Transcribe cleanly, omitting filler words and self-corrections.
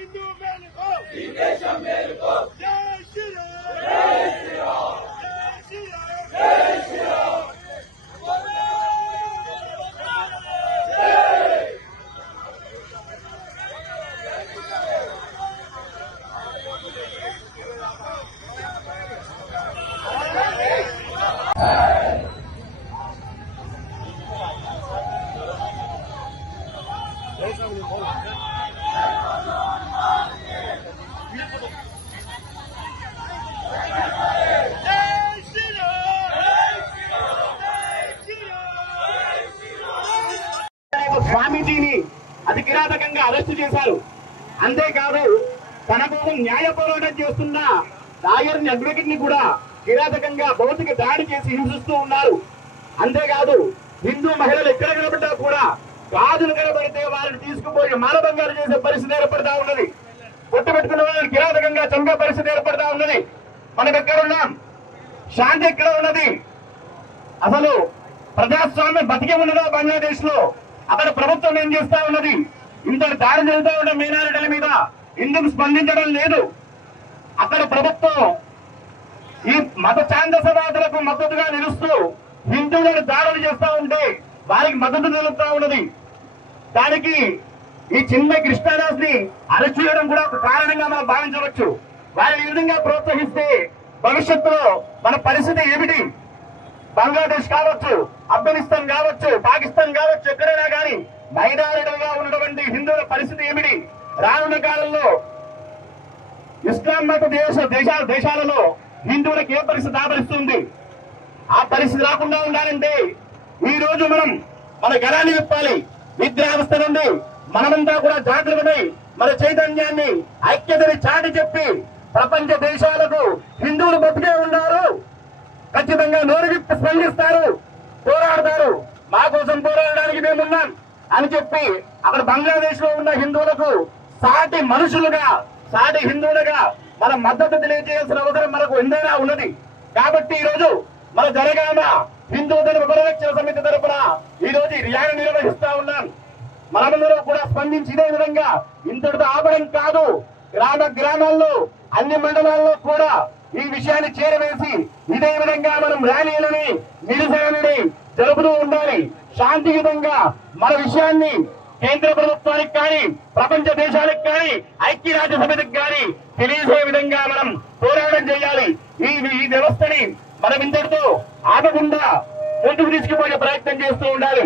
हिंदू मेलको मेलको जय श्री राम जय श्री राम जय श्री राम जय श्री राम స్వామీజీని అతి కిరాతకంగా అరెస్టు చేశారు. అంతేకాదు తన కోసం న్యాయ పోరాటం చేస్తున్న లాయర్ని అడ్వకేట్ ని కూడా కిరాతకంగా భౌతిక దాడి చేసి హింసిస్తూ ఉన్నారు. అంతేకాదు హిందూ మహిళలు ఎక్కడ నిలబడ్డా కూడా గాజులు కనబడితే వారిని తీసుకుపోయి మానభంగాలు చేసే పరిస్థితి ఏర్పడతా ఉన్నది. కొట్టుబెట్టుకున్న వాళ్ళని కిరాతకంగా చంపే పరిస్థితి ఏర్పడతా ఉన్నది. మనం ఎక్కడ ఉన్నాం? శాంతి ఎక్కడ ఉన్నది? అసలు ప్రజాస్వామ్యం బతికే ఉన్నదా బంగ్లాదేశ్ లో? అక్కడ ప్రభుత్వం ఏం చేస్తా ఉన్నది? ఇంత దాడి జరుగుతూ ఉన్న మైనారిటీల మీద ఎందుకు స్పందించడం లేదు? అక్కడ ప్రభుత్వం ఈ మత ఛాందసవాదులకు మద్దతుగా నిలుస్తూ హిందువులను దాడులు చేస్తా ఉంటే వారికి మద్దతు నిలుపుతా ఉన్నది. దానికి ఈ చిన్న కృష్ణదాస్ ని అరెస్ట్ చేయడం కూడా ఒక కారణంగా మనం భావించవచ్చు. వారిని ఈ విధంగా ప్రోత్సహిస్తే భవిష్యత్తులో మన పరిస్థితి ఏమిటి? బంగ్లాదేశ్ కావచ్చు, ఆఫ్ఘనిస్తాన్ కావచ్చు, పాకిస్తాన్ కావచ్చు, ఎక్కడైనా కానీ మైనారిటీలుగా ఉన్నటువంటి హిందువుల పరిస్థితి ఏమిటి? రానున్న కాలంలో ఇస్లాం మత దేశాలలో హిందువులకు ఏ పరిస్థితి ఆవరిస్తుంది? ఆ పరిస్థితి రాకుండా ఉండాలంటే ఈ రోజు మనం మన గలాన్ని విప్పాలి. నిద్రావస్థ నుండి మనమంతా కూడా జాగ్రత్తమై మన చైతన్యాన్ని, ఐక్యతని చాటి చెప్పి ప్రపంచ దేశాలకు హిందువులు బతికే ఉన్నారు, ఖచ్చితంగా నోరు విప్పి స్పందిస్తారు, పోరాడతారు, మా కోసం పోరాడడానికి మేమున్నాం అని చెప్పి అక్కడ బంగ్లాదేశ్ లో ఉన్న హిందువులకు సాటి మనుషులుగా, సాటి హిందువులుగా మన మద్దతు తెలియజేయాల్సిన అవసరం మనకు ఎంతైనా ఉన్నది. కాబట్టి ఈ రోజు మన జనగామ హిందూ ధర్మ పరిరక్షణ సమితి తరఫున ఈ రోజు ర్యాలీ నిర్వహిస్తా ఉన్నాం. మనమందరూ కూడా స్పందించి ఇదే విధంగా ఇంతటితో ఆపడం కాదు, గ్రామాల్లో అన్ని మండలాల్లో కూడా ఈ విషయాన్ని చేరవేసి ఇదే విధంగా మనం ర్యాలీలని, నిరసనని జరుపుతూ ఉండాలి. శాంతియుతంగా మన విషయాన్ని కేంద్ర ప్రభుత్వానికి కానీ, ప్రపంచ దేశాలకు కానీ, ఐక్యరాజ్య సమితికి కానీ తెలియజే విధంగా మనం పోరాటం చేయాలి. ఈ వ్యవస్థని మనం ఇంతటితో ఆగకుండా ముందుకు తీసుకుపోయే ప్రయత్నం చేస్తూ ఉండాలి.